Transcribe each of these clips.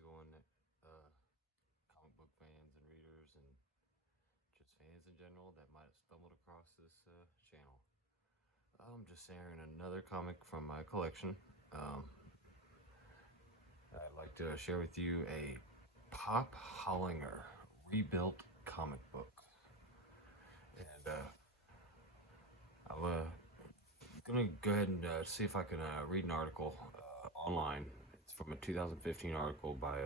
it going, comic book fans and readers and just fans in general that might have stumbled across this channel? I'm just sharing another comic from my collection. I'd like to share with you a Pop Hollinger rebuilt comic book. And I'm gonna go ahead and see if I can read an article online. It's from a 2015 article by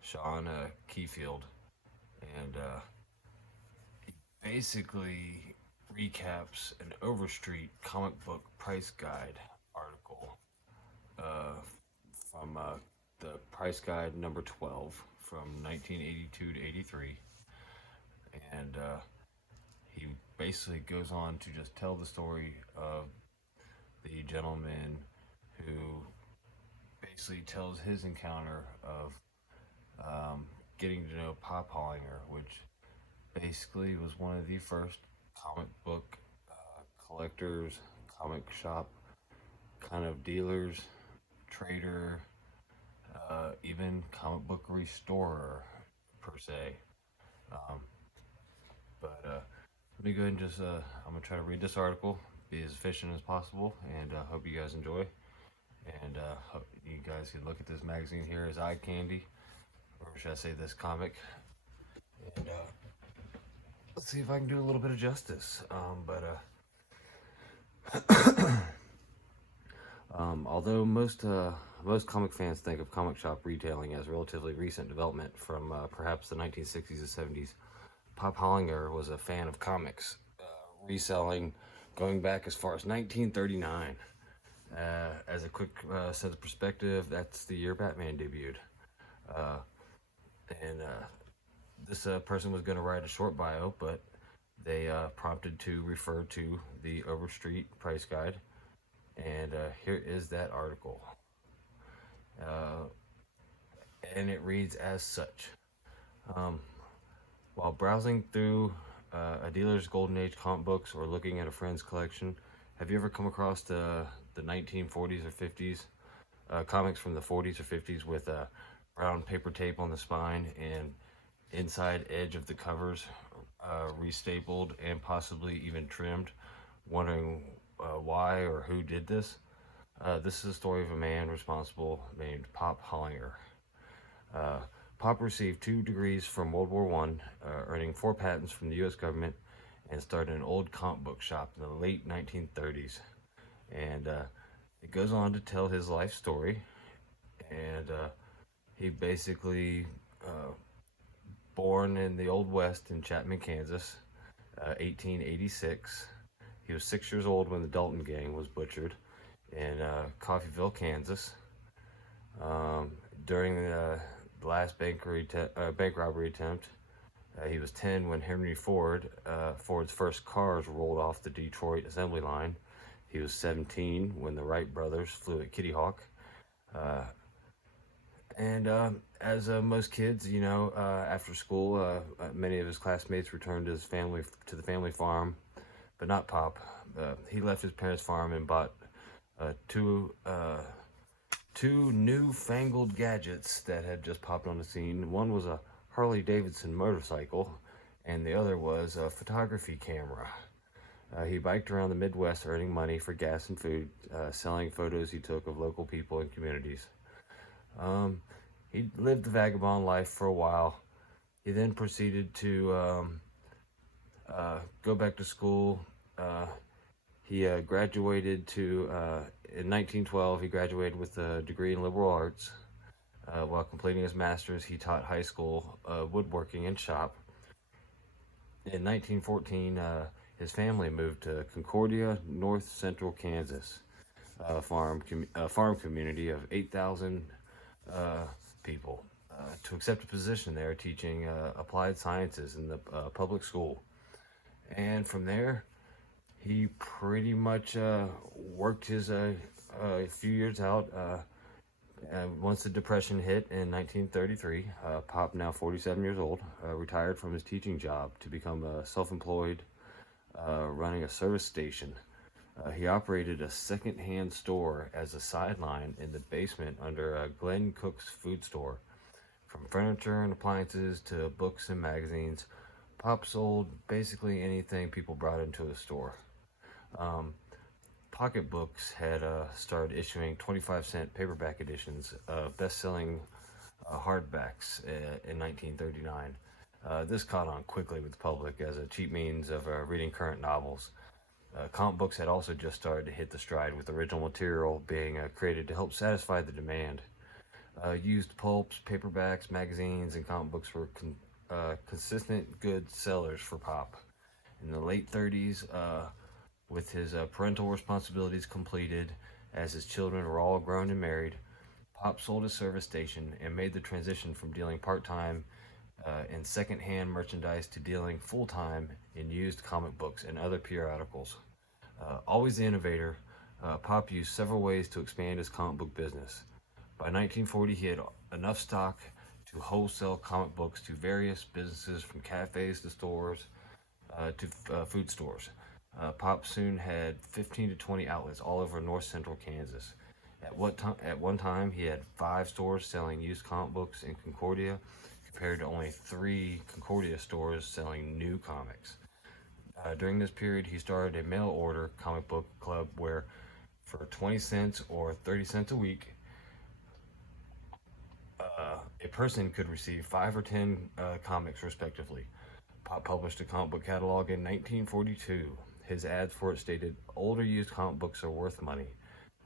Sean Keyfield, and he basically recaps an Overstreet comic book price guide article uh, from the price guide number 12 from 1982 to 83, and he basically goes on to just tell the story of the gentleman who basically tells his encounter of getting to know Pop Hollinger, which basically was one of the first comic book collectors, comic shop kind of dealers, trader, even comic book restorer per se. Um, but let me go ahead and just, I'm going to try to read this article, be as efficient as possible, and hope you guys enjoy. And hope you guys can look at this magazine here as eye candy, or should I say this comic. And let's see if I can do a little bit of justice. Although most comic fans think of comic shop retailing as a relatively recent development from perhaps the 1960s and 70s, Pop Hollinger was a fan of comics, reselling going back as far as 1939. As a quick sense of perspective, that's the year Batman debuted. And this person was going to write a short bio, but they prompted to refer to the Overstreet price guide. And here is that article. And it reads as such. While browsing through a dealer's Golden Age comic books or looking at a friend's collection, have you ever come across the 1940s or 50s comics from the 40s or 50s with brown paper tape on the spine and inside edge of the covers restapled and possibly even trimmed, wondering why or who did this? This is the story of a man responsible named Pop Hollinger. Pop received 2 degrees from World War I, earning 4 patents from the U.S. government, and started an old comic book shop in the late 1930s. And it goes on to tell his life story. And he basically born in the Old West in Chapman, Kansas, 1886. He was 6 years old when the Dalton gang was butchered in Coffeyville, Kansas. During the last bank robbery attempt, he was 10 when Henry Ford's first cars rolled off the Detroit assembly line. He was 17 when the Wright brothers flew at Kitty Hawk. And as most kids, after school, many of his classmates returned to the family farm, but not Pop. He left his parents' farm and bought two newfangled gadgets that had just popped on the scene. One was a Harley Davidson motorcycle, and the other was a photography camera. He biked around the Midwest earning money for gas and food, selling photos he took of local people and communities. He lived the vagabond life for a while. He then proceeded to go back to school. He graduated in 1912, he graduated with a degree in liberal arts. While completing his master's, he taught high school woodworking and shop. In 1914, his family moved to Concordia, north central Kansas, a farm community of 8,000 people, to accept a position there teaching applied sciences in the public school. And from there, he pretty much worked his few years out. Once the Depression hit in 1933, Pop, now 47 years old, retired from his teaching job to become self-employed, running a service station He operated a second-hand store as a sideline in the basement under Glenn Cook's food store. From furniture and appliances to books and magazines, Pop sold basically anything people brought into his store. Um, Pocketbooks had started issuing 25-cent paperback editions of best-selling hardbacks in 1939. This caught on quickly with the public as a cheap means of reading current novels. Comic books had also just started to hit the stride, with original material being created to help satisfy the demand. Used pulps, paperbacks, magazines, and comic books were consistent good sellers for Pop. In the late 30s, with his parental responsibilities completed, as his children were all grown and married, Pop sold his service station and made the transition from dealing part time in second-hand merchandise to dealing full-time in used comic books and other periodicals. Always the innovator, Pop used several ways to expand his comic book business. By 1940, he had enough stock to wholesale comic books to various businesses, from cafes to stores to food stores. Pop soon had 15 to 20 outlets all over north central Kansas. At one time, he had 5 stores selling used comic books in Concordia, compared to only 3 Concordia stores selling new comics. During this period, he started a mail order comic book club where, for 20 cents or 30 cents a week, a person could receive 5 or 10 comics, respectively. Pop published a comic book catalog in 1942. His ads for it stated, "Older used comic books are worth money.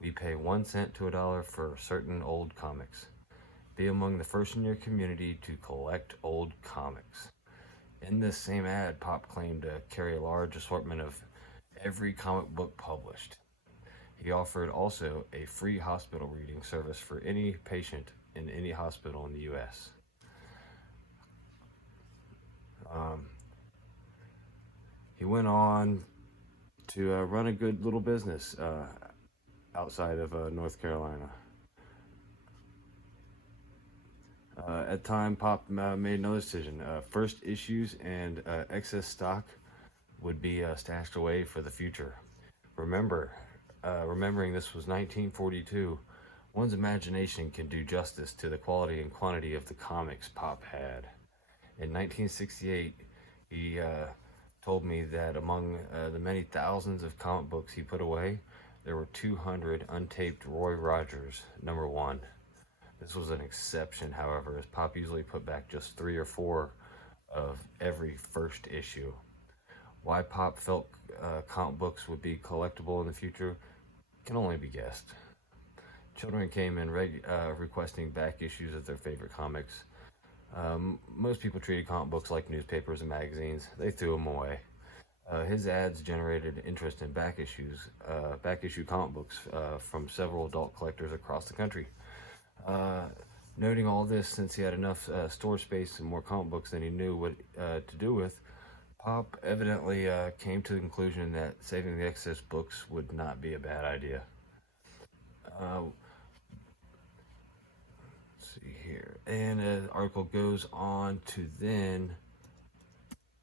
We pay 1 cent to $1 for certain old comics. Be among the first in your community to collect old comics." In this same ad, Pop claimed to carry a large assortment of every comic book published. He offered also a free hospital reading service for any patient in any hospital in the U.S. He went on to run a good little business outside of North Carolina. At the time, Pop made another decision. First issues and excess stock would be stashed away for the future. Remembering this was 1942, one's imagination can do justice to the quality and quantity of the comics Pop had. In 1968, he told me that among the many thousands of comic books he put away, there were 200 untaped Roy Rogers #1. This was an exception, however, as Pop usually put back just 3 or 4 of every first issue. Why Pop felt comic books would be collectible in the future can only be guessed. Children came in requesting back issues of their favorite comics. Most people treated comic books like newspapers and magazines. They threw them away. His ads generated interest in back issue comic books from several adult collectors across the country. Noting all this, since he had enough store space and more comic books than he knew what to do with, Pop evidently came to the conclusion that saving the excess books would not be a bad idea. Let's see here. And the article goes on to then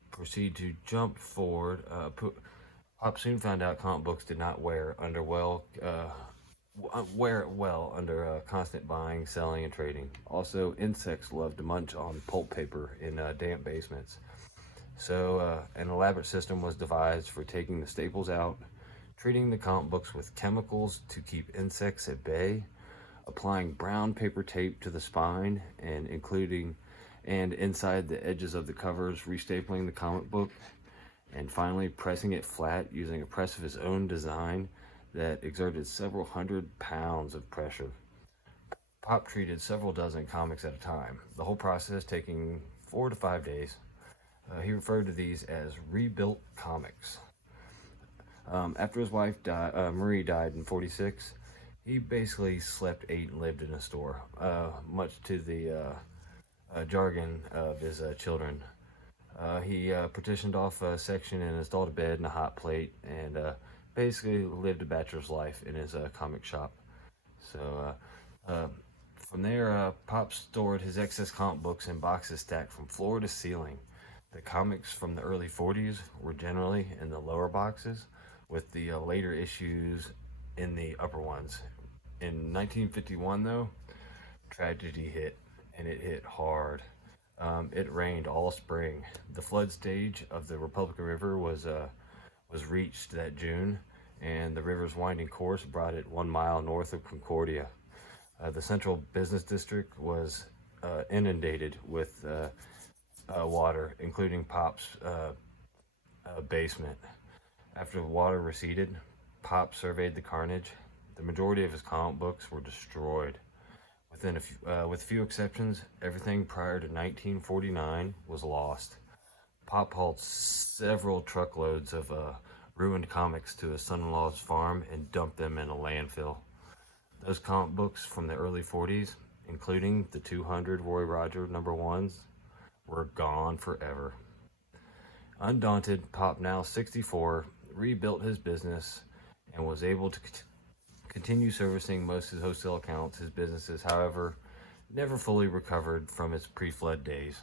proceed to jump forward. Pop soon found out comic books did not wear well under constant buying, selling, and trading. Also, insects loved to munch on pulp paper in damp basements. So an elaborate system was devised for taking the staples out, treating the comic books with chemicals to keep insects at bay, applying brown paper tape to the spine and inside the edges of the covers, restapling the comic book, and finally pressing it flat using a press of his own design that exerted several hundred pounds of pressure. Pop treated several dozen comics at a time, the whole process taking 4 to 5 days. He referred to these as rebuilt comics. After his wife Marie died in '46, he basically slept, ate, and lived in a store, much to the jargon of his children. He partitioned off a section and installed a bed and a hot plate, and basically lived a bachelor's life in his comic shop. So from there, Pop stored his excess comic books in boxes stacked from floor to ceiling. The comics from the early '40s were generally in the lower boxes, with the later issues in the upper ones. In 1951, though, tragedy hit, and it hit hard. It rained all spring. The flood stage of the Republican River was reached that June, and the river's winding course brought it 1 mile north of Concordia. The central business district was inundated with water, including Pop's basement. After the water receded, Pop surveyed the carnage. The majority of his comic books were destroyed. With few exceptions, everything prior to 1949 was lost. Pop hauled several truckloads of ruined comics to his son-in-law's farm and dumped them in a landfill. Those comic books from the early 40s, including the 200 Roy Rogers #1s, were gone forever. Undaunted, Pop, now 64, rebuilt his business and was able to continue servicing most of his wholesale accounts. His businesses, however, never fully recovered from its pre-flood days.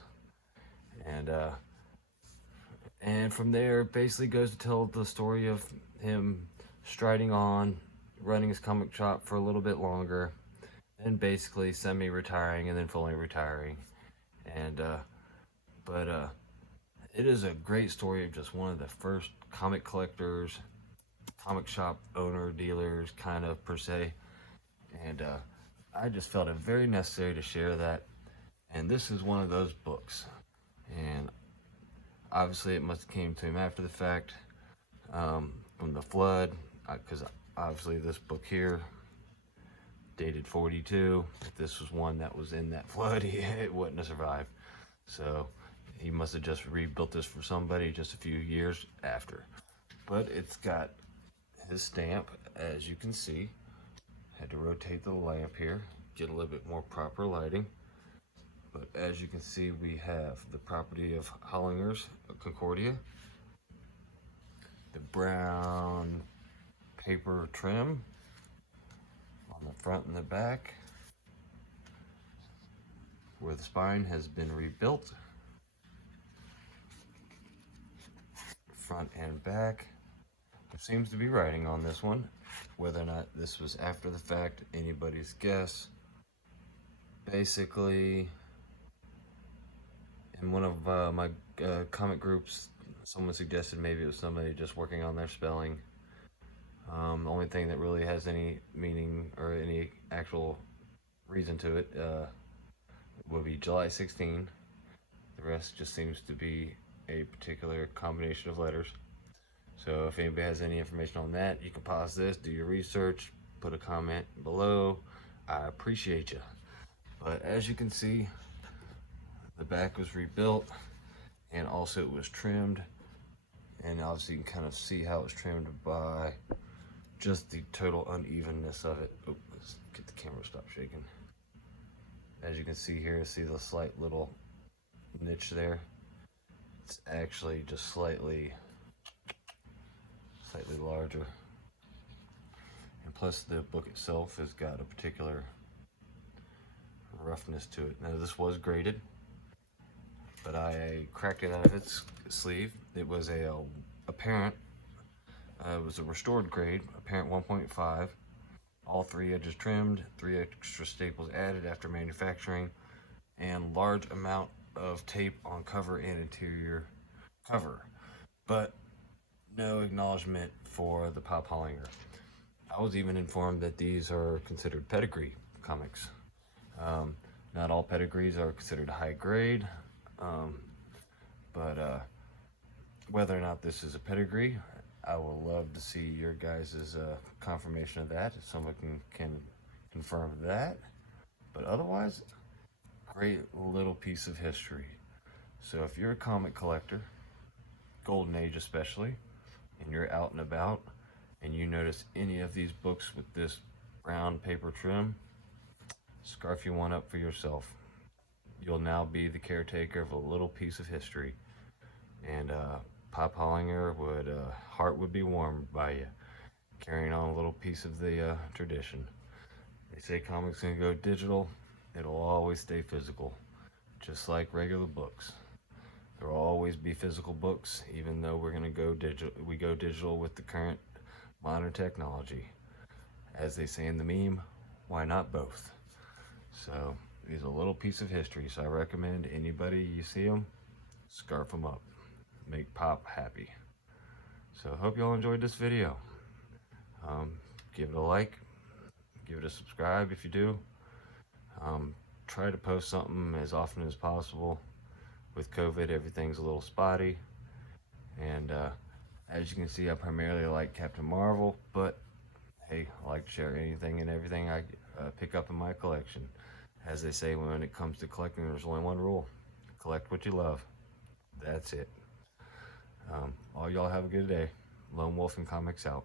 And from there, basically goes to tell the story of him striding on, running his comic shop for a little bit longer, and basically semi-retiring and then fully retiring. But it is a great story of just one of the first comic collectors, comic shop owner, dealers, kind of, per se. And I just felt it very necessary to share that. And this is one of those books. And obviously it must have came to him after the fact, from the flood, because obviously this book here dated 42. If this was one that was in that flood, it wouldn't have survived. So he must have just rebuilt this for somebody just a few years after. But it's got his stamp, as you can see. Had to rotate the lamp here, get a little bit more proper lighting. But as you can see, we have the property of Hollinger's Concordia, the brown paper trim on the front and the back, where the spine has been rebuilt, front and back. There seems to be writing on this one. Whether or not this was after the fact, anybody's guess. Basically, in one of my comic groups, someone suggested maybe it was somebody just working on their spelling. The only thing that really has any meaning or any actual reason to it would be July 16. The rest just seems to be a particular combination of letters. So if anybody has any information on that, you can pause this, do your research, put a comment below. I appreciate you. But as you can see, the back was rebuilt, and also it was trimmed. And obviously you can kind of see how it was trimmed by just the total unevenness of it. Oh, let's get the camera to stop shaking. As you can see here, see the slight little niche there. It's actually just slightly larger. And plus the book itself has got a particular roughness to it. Now this was graded, but I cracked it out of its sleeve. It was a apparent, it was a restored grade, apparent 1.5. All 3 edges trimmed, 3 extra staples added after manufacturing, and large amount of tape on cover and interior cover. But no acknowledgement for the Pop Hollinger. I was even informed that these are considered pedigree comics. Not all pedigrees are considered high grade, but whether or not this is a pedigree, I would love to see your guys' confirmation of that, if someone can confirm that. But otherwise, great little piece of history. So if you're a comic collector, Golden Age especially, and you're out and about, and you notice any of these books with this brown paper trim, scarf you one up for yourself. You'll now be the caretaker of a little piece of history. And Pop Hollinger heart would be warmed by you, carrying on a little piece of the tradition. They say comics gonna go digital, it'll always stay physical, just like regular books. There will always be physical books, even though we're gonna go digital. We go digital with the current modern technology. As they say in the meme, why not both? So he's a little piece of history, so I recommend anybody you see him, scarf him up. Make Pop happy. So I hope you all enjoyed this video. Give it a like, give it a subscribe if you do. Try to post something as often as possible. With COVID, everything's a little spotty. And as you can see, I primarily like Captain Marvel, but hey, I like to share anything and everything I pick up in my collection. As they say, when it comes to collecting, there's only one rule: collect what you love. That's it. All y'all have a good day. Lone Wolf and Comics out.